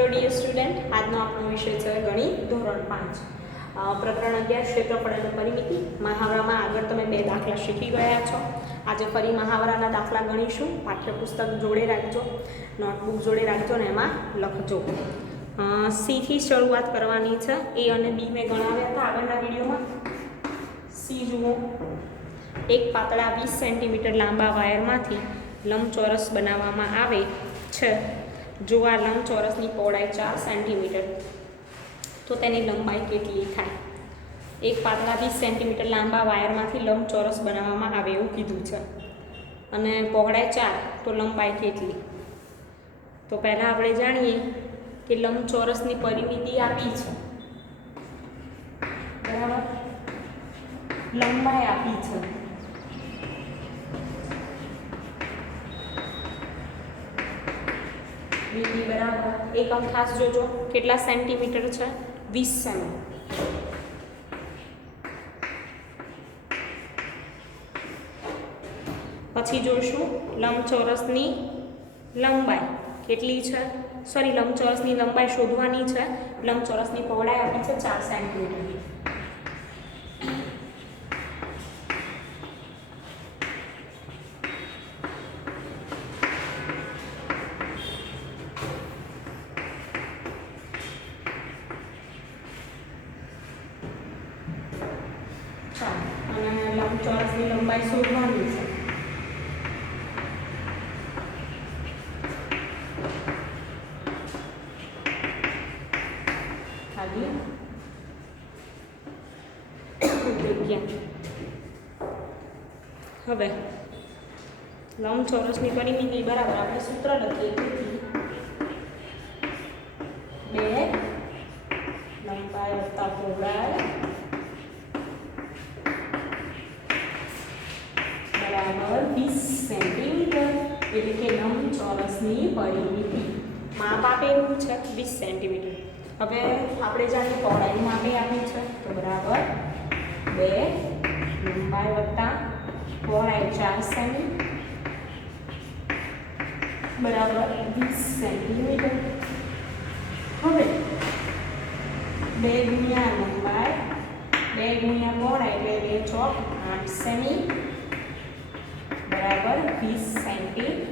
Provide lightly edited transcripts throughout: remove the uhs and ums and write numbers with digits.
Hello dear student, આજનો આપણો વિષય છે ગણિત ધોરણ 5 પ્રકરણ 11 ક્ષેત્રફળ અને પરિમિતિ. મહાવરામાં આગળ તમે 2 દાખલા શીખી ગયા છો. આજે ફરી મહાવરાના દાખલા ગણીશું. પાઠ્યપુસ્તક જોડે રાખજો, નોટબુક જોડે રાખજો ને એમાં લખજો. સી થી શરૂઆત કરવાની છે. એ અને બી મેં ગણાવ્યા હતા આગળના વિડીયોમાં. સી જુઓ, એક પાતળા 20 સેન્ટીમીટર લાંબા વાયરમાંથી લંબચોરસ બનાવવામાં આવે છે. જો આ લંબચોરસની પહોળાઈ 4 સેન્ટીમીટર તો તેની લંબાઈ કેટલી થાય? એક પાતળા 20 સેન્ટીમીટર લાંબા વાયરમાંથી લંબચોરસ બનાવવામાં આવે એવું કીધું છે અને પહોળાઈ 4 તો લંબાઈ કેટલી? તો પહેલાં આપણે જાણીએ કે લંબચોરસની પરિમિતિ આપી છે, બરાબર, લંબાઈ આપી છે. બીજી બરાબર એકમ ખાસ જોજો, કેટલા સેન્ટીમીટર છે? 20 સેમી. પછી જોઈશું લંબચોરસની લંબાઈ કેટલી છે. સોરી, લંબચોરસની લંબાઈ શોધવાની છે. લંબચોરસની પહોળાઈ આપી છે 4 સેન્ટીમીટર. અને લંબચોરસની લંબાઈ શોધવાની છે. ખાલી જગ્યા. હવે લંબચોરસની પરિમિતિ બરાબર આપણે સૂત્ર લખીએ. 2 લંબાઈ વત્તા પહોળાઈ બરાબર 20 સેન્ટીમીટર, એટલે કે લંબચોરસની પરિમિતિ. માપ આપેલું છે 20 સેન્ટીમીટર. હવે આપણે જાણીએ પહોળાઈ માપે આપી છે, તો બરાબર 2 લંબાઈ વત્તા પહોળાઈ 4 સેમી બરાબર 20 સેન્ટીમીટર. હવે 2 ગુણ્યા લંબાઈ 2 ગુણ્યા પહોળાઈ એટલે 2 ચોક 8 સેમી બરાબર 20 સેન્ટીમીટર.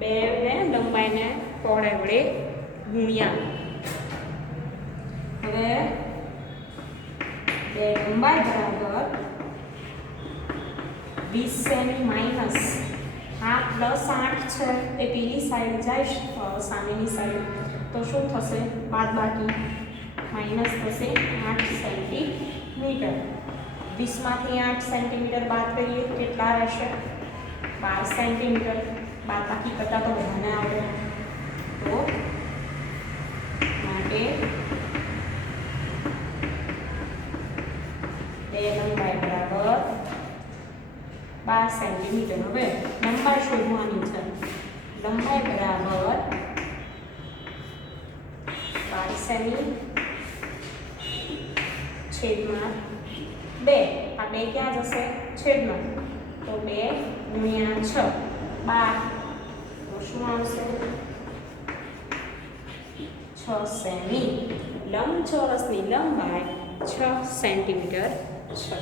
2 ને લંબાઈને પહોળાઈ વડે ગુણ્યા. હવે 2 લંબાઈ બરાબર 20 સેમી માઇનસ આ પ્લસ 8 છે એ પેલી સાઈડ જાય સામેની સાઈડ, તો શું થશે? બાદબાકી માઇનસ થશે 8 સેન્ટીમીટર. 20 માંથી 8 સેન્ટીમીટર બાદ કરીએ કેટલા રહેશે? 12 સેન્ટીમીટર. બાદબાકી કરતા તો બધાને આવડે, તો માટે 2 લંબાઈ બરાબર 12 સેન્ટીમીટર. હવે લંબાઈ શોધવાની છે. લંબાઈ બરાબર 12 સેમી છેદમાં 2. આ 2 ક્યાં જશે? છેદમાં. તો 2 ગુણ્યા 6 12, તો શું આવશે? 6 સેમી. લંબચોરસની લંબાઈ 6 સેન્ટીમીટર છે.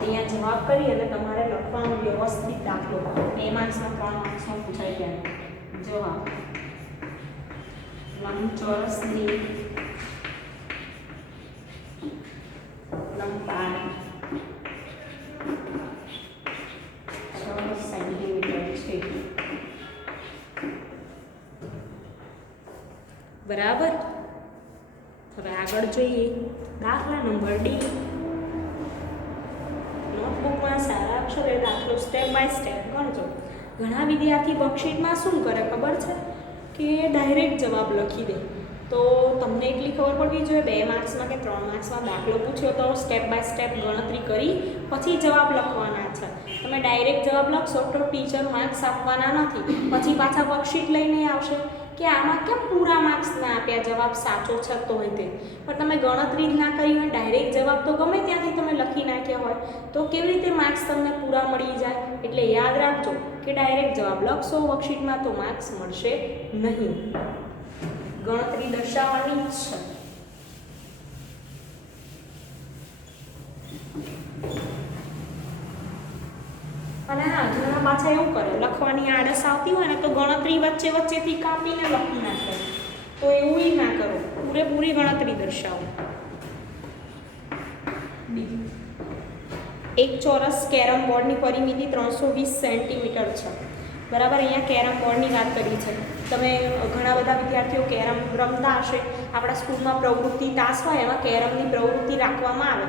અહીંયા જવાબ કરી અને તમારે લખવાનું વ્યવસ્થિત દાખલો. 2 માર્ક્સના 3 માર્ક્સનો પૂછાઈ ગયા. જવાબ લંબચોરસની લંબાઈ 6 સેન્ટીમીટર છે. બરાબર. હવે આગળ જોઈએ દાખલા નંબર ડી. નોટબુકમાં સારા અક્ષરે દાખલો સ્ટેપ બાય સ્ટેપ ગણજો. ઘણા વિદ્યાર્થી વર્કશીટમાં શું કરે ખબર છે? કે ડાયરેક્ટ જવાબ લખી દે. તો તમને એટલી ખબર પડવી જોઈએ 2 માર્ક્સમાં કે 3 માર્ક્સમાં દાખલો પૂછ્યો તો સ્ટેપ બાય સ્ટેપ ગણતરી કરી પછી જવાબ લખવાના છે. તમે ડાયરેક્ટ જવાબ લખશો તો ટીચર માર્ક્સ આપવાના નથી. પછી પાછા વર્કશીટ લઈને આવશે કે આમાં કેમ પૂરા માર્ક્સ ના આપ્યા, જવાબ સાચો છે તોય તે. પણ તમે ગણતરી જ ના કરી હોય, ડાયરેક્ટ જવાબ તો ગમે ત્યાંથી તમે લખી નાખ્યા હોય તો કેવી રીતે માર્ક્સ તમને પૂરા મળી જાય. એટલે યાદ રાખજો કે ડાયરેક્ટ જવાબ લખશો વર્કશીટમાં તો માર્ક્સ મળશે નહીં. ગણતરી દર્શાવવાની જ છે. અને હા, ઘણા પાછા એવું કરે, લખવાની આળસ આવતી હોય ને તો ગણતરી વચ્ચેથી કાપીને લખી નાખે. તો એવું ના કરો, પૂરેપૂરી ગણતરી દર્શાવો. એક ચોરસ કેરમ બોર્ડની પરિમિતિ 320 સેન્ટીમીટર છે. બરાબર, અહીંયા કેરમ બોર્ડની વાત કરી છે. તમે ઘણા બધા વિદ્યાર્થીઓ કેરમ રમતા હશે. આપણા સ્કૂલમાં પ્રવૃત્તિ તાસ હોય એમાં કેરમની પ્રવૃત્તિ રાખવામાં આવે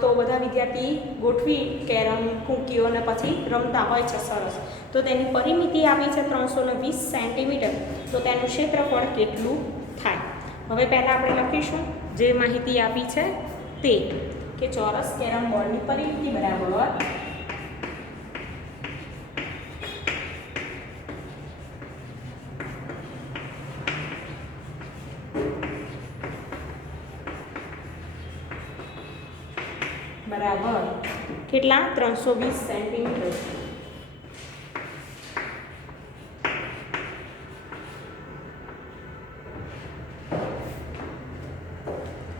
તો બધા વિદ્યાર્થી ગોઠવી કેરમ કૂકીઓ અને પછી રમતા હોય છે. સરસ. તો તેની પરિમિતિ આપી છે 320 સેન્ટીમીટર. તો તેનું ક્ષેત્રફળ કેટલું થાય? હવે પહેલાં આપણે લખીશું જે માહિતી આપી છે તે, કે ચોરસ કેરમ બોર્ડની પરિમિતિ બરાબર કેટલા? 320 સેન્ટીમીટર.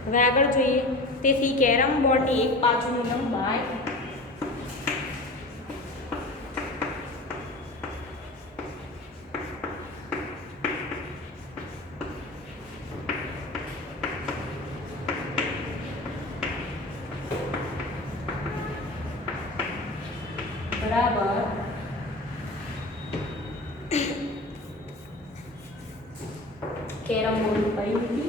હવે આગળ જોઈએ. તેથી કેરમ બોર્ડની એક બાજુની લંબાઈ બરાબર કેરમ બોર્ડની પરિમિતિ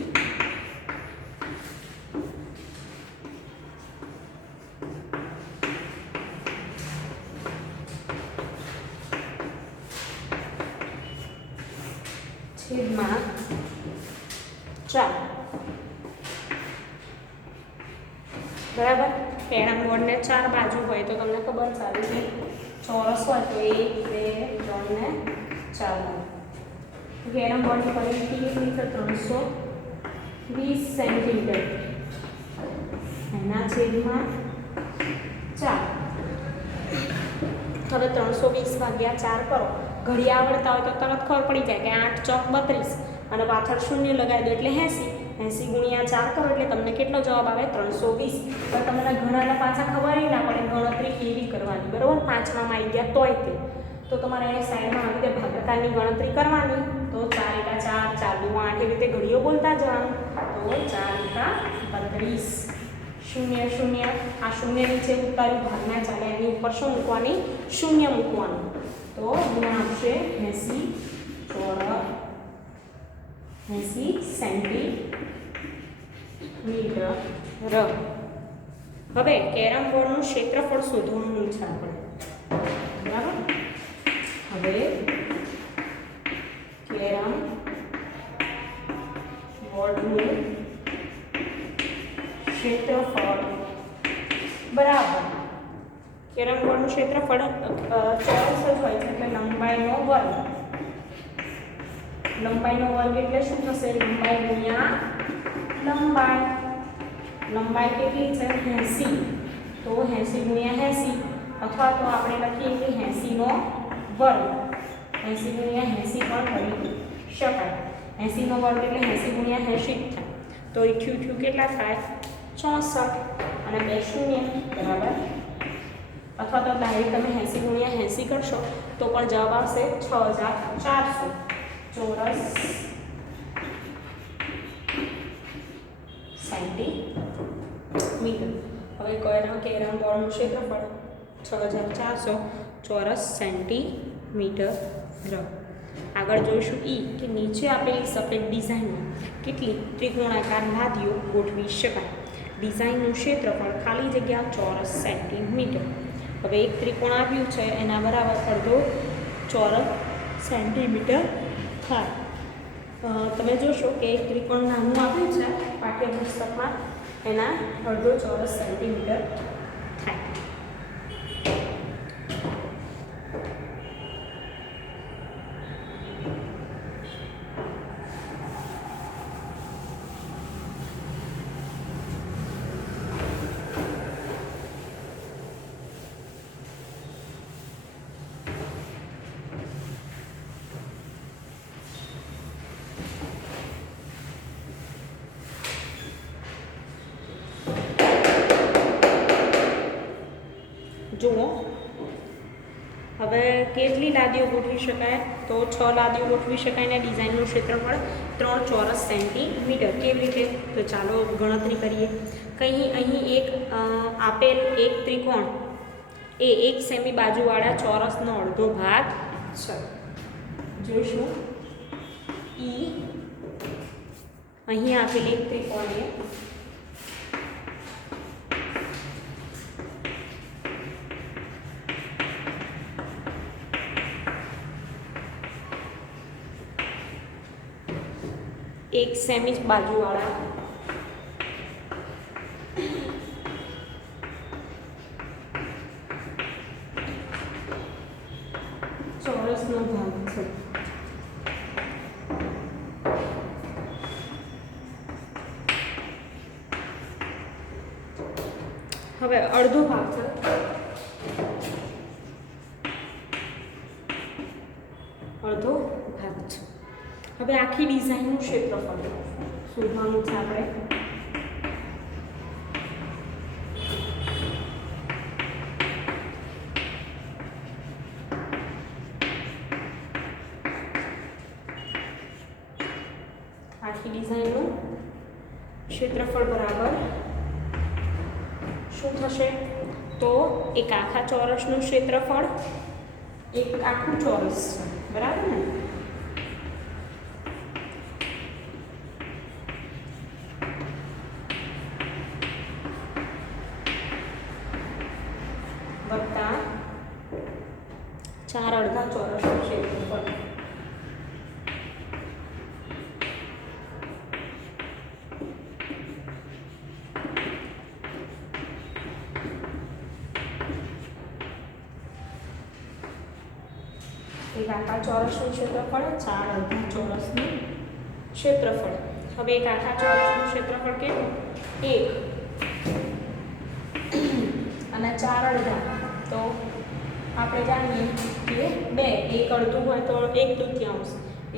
છેદમાં 4. બરાબર. કેરમ બોર્ડને 4 બાજુ હોય તો તમને ખબર સારી છે, ચોરસ હોય તો 1 2 3 ને 4. કેરમ બોર્ડની પરિમિતિ કેટલી છે? 320 સેન્ટીમીટર. એના છેદમાં 4. હવે 320 ભાગ્યા 4 કરો. ઘડી આવડતા હોય તો તરત ખબર પડી જાય કે 8 ચોક 32 અને પાછળ શૂન્ય લગાવી દો એટલે 80. 80 ગુણ્યા 4 કરો એટલે તમને કેટલો જવાબ આવે? 320. પણ તમને ઘણાના પાછા ખબર ના પડે ગણતરી કેવી કરવાની. બરાબર, 5માં આવી ગયા તોય તે. તો તમારે સાઈડમાં આવી રીતે ભાગાકારની ગણતરી કરવાની. તો 4 × 4 4 × 8 એવી રીતે ઘડીઓ બોલતા જવાનું. તો 4 × 32. શૂન્ય શૂન્ય, આ શૂન્ય નીચે ઉતારી ભાગના ચાલે એની ઉપર શું મૂકવાની? શૂન્ય મૂકવાનું. તો ગુણ આપશે 80 સેન્ટીમીટર. હવે કેરમ બોર્ડનું ક્ષેત્રફળ શોધવાનું છે આપણે. બરાબર. હવે કેરમ બોર્ડનું ક્ષેત્રફળ બરાબર, કેરમ બોર્ડનું ક્ષેત્રફળ ચોરસ જ હોય છે એટલે લંબાઈનો વર્ગ. લંબાઈનો વર્ગ એટલે શું થશે? લંબાઈ ગુણ્યા લંબાઈ. લંબાઈ કેટલી છે? 80. તો 80 ગુણ્યા 80, અથવા તો આપણે લખીએ કે 80 નો વર્ગ. 80 ગુણ્યા 80 પણ કરી શકાય. 80 નો વર્ગ એટલે 80 ગુણ્યા 80 થાય. તો એ થયું કેટલા થાય? 64. અને 2 શૂન્ય બરાબર. અથવા તો ડાયરેક્ટ તમે 80 ગુણ્યા 80 કરશો તો પણ જવાબ આવશે 6400 ચોરસ સેન્ટીમીટર. હવે કેરમ બોર્ડનું ક્ષેત્રફળ 6400 ચોરસ સેન્ટીમીટર. આગળ જોઈશું કે નીચે આપેલી સફેદ ડિઝાઇનમાં કેટલી ત્રિકોણાકાર લાદીઓ ગોઠવી શકાય. ડિઝાઇનનું ક્ષેત્રફળ ખાલી જગ્યા ચોરસ સેન્ટીમીટર. હવે એક ત્રિકોણ આપ્યું છે એના બરાબર અડધો ચોરસ સેન્ટીમીટર થાય. તમે જોશો કે એક ત્રિકોણ નાનું આપ્યું છે પાઠ્યપુસ્તકમાં, એના અડધો ચોરસ સેન્ટીમીટર થાય. જુઓ, હવે કેટલી લાદીઓ ગોઠવી શકાય? તો 6 લાદીઓ ગોઠવી શકાય ને ડિઝાઇનનું ક્ષેત્રફળ 3 ચોરસ સેન્ટીમીટર. કેવી રીતે? તો ચાલો ગણતરી કરીએ. અહીં એક આપેલ એક ત્રિકોણ એ 1 સેમી બાજુવાળા ચોરસનો અડધો ભાગ છે. જોઈશું ઈ અહીં આપેલ એક ત્રિકોણ એ એક સેમી બાજુવાળા ચોરસનો ભાગ છે. હવે અડધો ભાગ છે. અડધો ભાગ છે. હવે આખી ડિઝાઇનનું ક્ષેત્રફળ શોધવાનું છે આપણે. આખી ડિઝાઇનનું ક્ષેત્રફળ બરાબર શું થશે? તો એક આખા ચોરસનું ક્ષેત્રફળ, એક આખું ચોરસ છે, બરાબર ને? વત્તા 4 અડધા ચોરસનું ક્ષેત્રફળ. એક આખા ચોરસનું ક્ષેત્રફળ, 4 અડધા ચોરસનું ક્ષેત્રફળ. હવે એક આખા ચોરસનું ક્ષેત્રફળ કેટલું? 1 અને 4 અડધા, તો આપણે જાણીએ કે 2. એક અડધું હોય તો 1/2,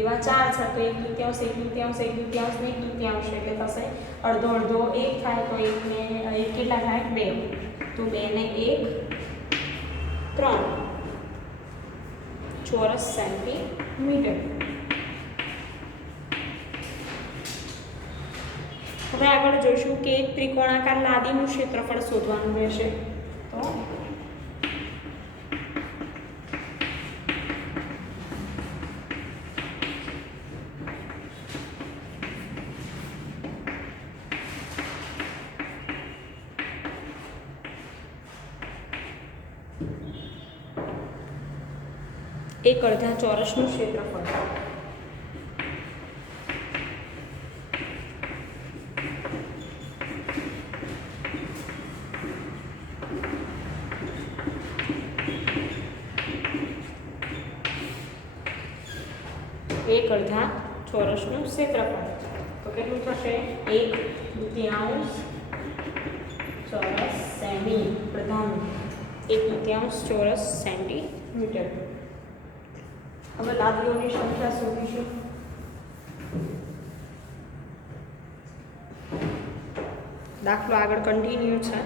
એવા 4 છે તો 1/2, 1/2, 1/2 ને 1/2, એટલે થશે અડધો અડધો 1 થાય તો 1 ને 1 કેટલા થાય? 2. તો 2 ને 1 3 ચોરસ સેન્ટીમીટર. હવે આગળ જોઈશું કે એક ત્રિકોણાકાર લાદીનું ક્ષેત્રફળ શોધવાનું રહેશે. તો એક અડધા ચોરસનું ક્ષેત્રફળ. એક અડધા ચોરસનું ક્ષેત્રફળ તો કેટલું થશે? 1/2 ચોરસ સેમી, પ્રધાન 1/2 ચોરસ સેન્ટીમીટર. હવે લાદીઓની સંખ્યા શોધીશું. દાખલો આગળ કન્ટિન્યુ છે.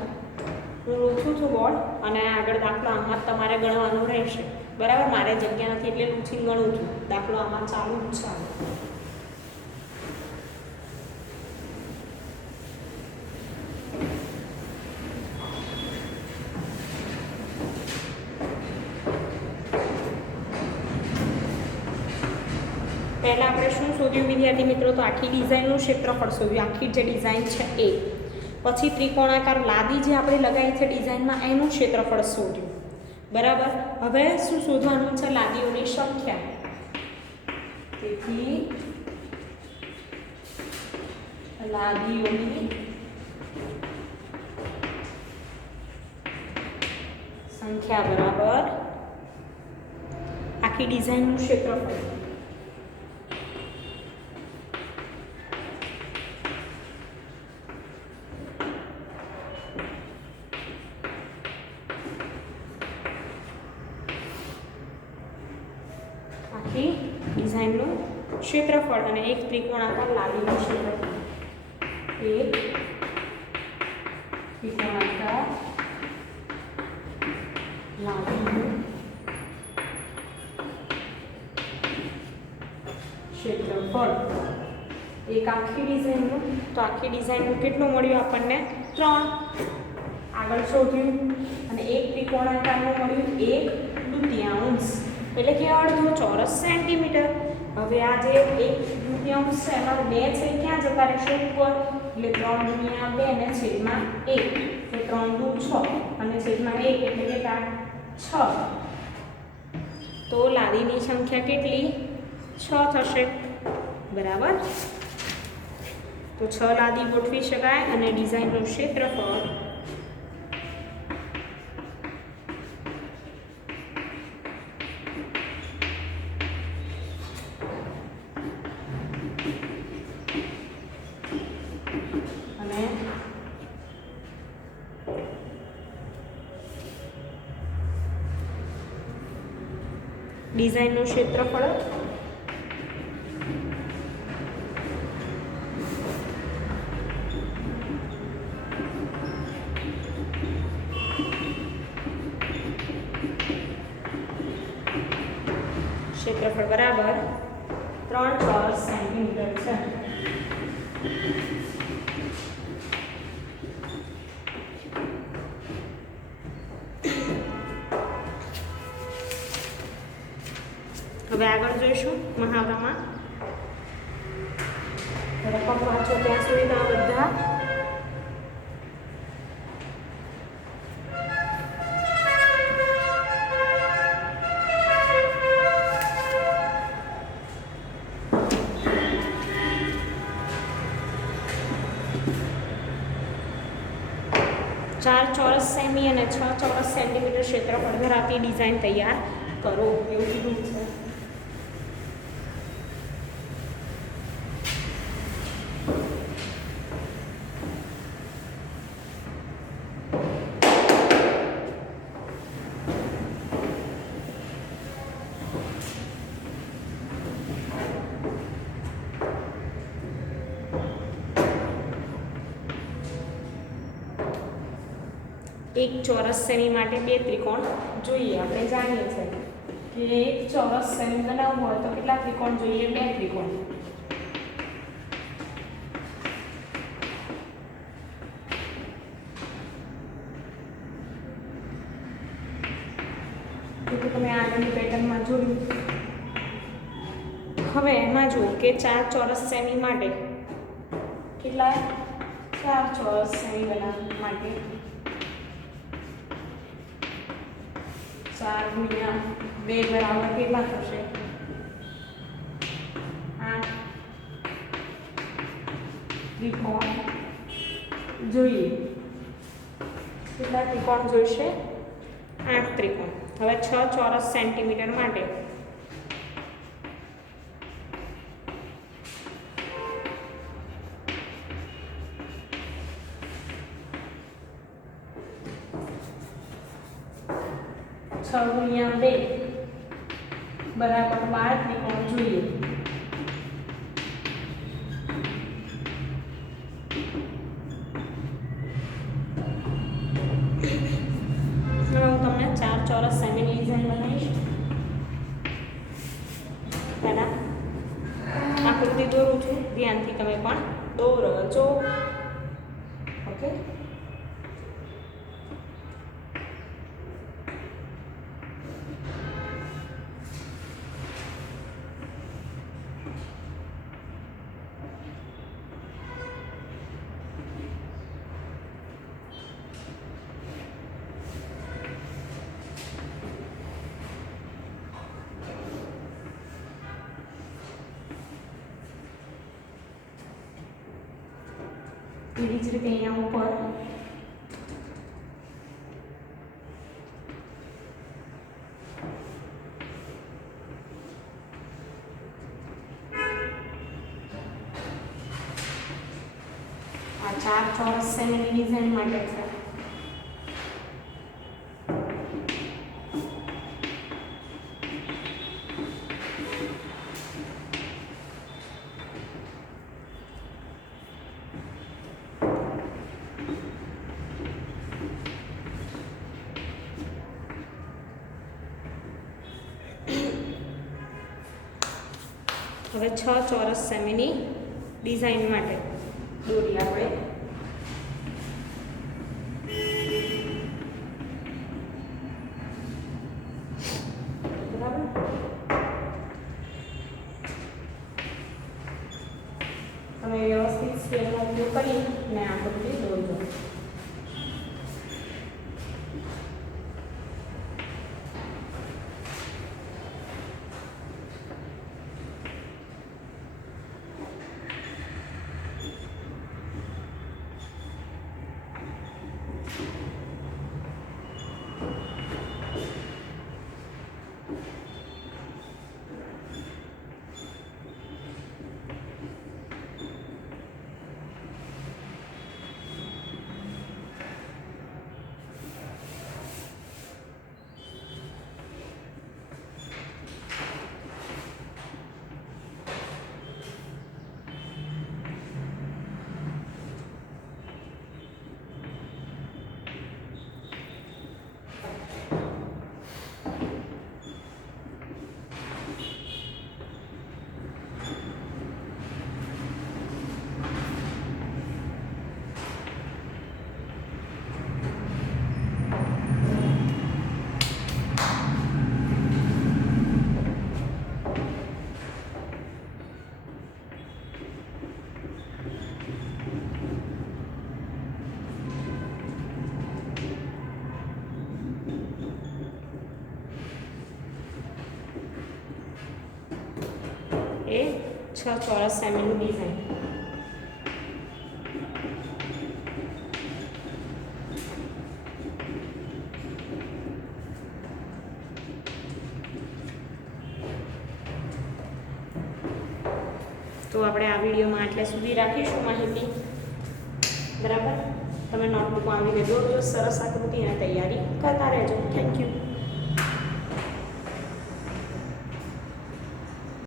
હું લૂછું છું બોર્ડ અને આગળ દાખલો આમાં તમારે ગણવાનું રહેશે, બરાબર? મારે જગ્યા નથી એટલે લૂછીને ગણું છું. દાખલો આમાં ચાલુ જ છે. પહેલાં આપણે શું શોધ્યું વિદ્યાર્થી મિત્રો? તો આખી ડિઝાઇનનું ક્ષેત્રફળ શોધ્યું, આખી જે ડિઝાઇન છે એ. પછી ત્રિકોણાકાર લાદી જે આપણે લગાવી છે ડિઝાઇનમાં એનું ક્ષેત્રફળ શોધ્યું, બરાબર? હવે શું શોધવાનું છે? લાદીઓની સંખ્યા. તેથી લાદીઓની સંખ્યા બરાબર આખી ડિઝાઇનનું ક્ષેત્રફળ. આખી ડિઝાઇનનું ક્ષેત્રફળ અને એક ત્રિકોણાકાર લાદીનું ક્ષેત્રફળ. એક ત્રિકોણાકાર લાદીનું ક્ષેત્રફળ. એક આખી ડિઝાઇનનું, તો આખી ડિઝાઇનનું કેટલું મળ્યું આપણને? 3. આગળ શોધ્યું. અને એક ત્રિકોણાકારનું મળ્યું 1/2, એટલે કે અડધો ચોરસ સેન્ટીમીટર. હવે આ જે 1/2 છે એમાં 2 છે ક્યાં જતા રહેશે? ઉપર. એટલે 3 × 2 ને છેદમાં 1, એટલે 3 દુ 6 અને છેદમાં 1 એટલે કેટલા? 6. તો લાદીની સંખ્યા કેટલી? 6 થશે. બરાબર. તો 6 લાદી ગોઠવી શકાય અને ડિઝાઇનનું ક્ષેત્રફળ અને ડિઝાઇનનું ક્ષેત્રફળ બરાબર 3 ચોરસ સેન્ટીમીટર છે. હવે આગળ જોઈશું મહાવરામાં. રકમ વાંચો ત્યાં સુધીના બધા. ચાર ચોરસ સેમી અને 6 ચોરસ સેન્ટીમીટર ક્ષેત્રફળ ધરાવતી ડિઝાઇન તૈયાર કરો એવું કીધું છે. એક ચોરસ સેમી માટે 2 ત્રિકોણ જોઈએ. આપણે જાણીએ છીએ કે એક ચોરસ સેમી બનાવવું હોય તો કેટલા ત્રિકોણ જોઈએ? 2 ત્રિકોણ. તો તમે આગળની પેટર્નમાં જોયું. હવે એમાં જુઓ કે 4 ચોરસ સેમી માટે કેટલા? 4 ચોરસ સેમી બનાવવા માટે 4 × 2 બરાબર કેટલા થશે? 8 ત્રિકોણ જોઈએ. કેટલા ત્રિકોણ જોઈશે? 8 ત્રિકોણ. હવે 6 ચોરસ સેન્ટીમીટર માટે × 2 બરાબર 12 ત્રિકોણ જોઈએ. હવે હું તમને 4 ચોરસ સેમીની ડિઝાઇન બનાવીશ. પહેલા આકૃતિ દોરું છું, ધ્યાનથી તમે પણ દોરજો. ઓકે. એવી જ રીતે અહીંયા ઉપર આ 4 ચોરસ સેમીની ડિઝાઇન માટે છે. હવે 6 ચોરસ સેમીની ડિઝાઇન માટે દોરી આપણે બરાબર. તમે વ્યવસ્થિત સ્કેલનો ઉપયોગ કરીને આકૃતિ દોરજો. એ 6 ચોરસ સેમીનું ડિઝાઇન. તો આપણે આ વિડીયોમાં આટલે સુધી રાખીશું માહિતી. બરાબર. તમે નોટબુકમાં આવી રીતે દોરજો, સરસ આકૃતિ અને તૈયારી કરતા રહેજો. Thank you.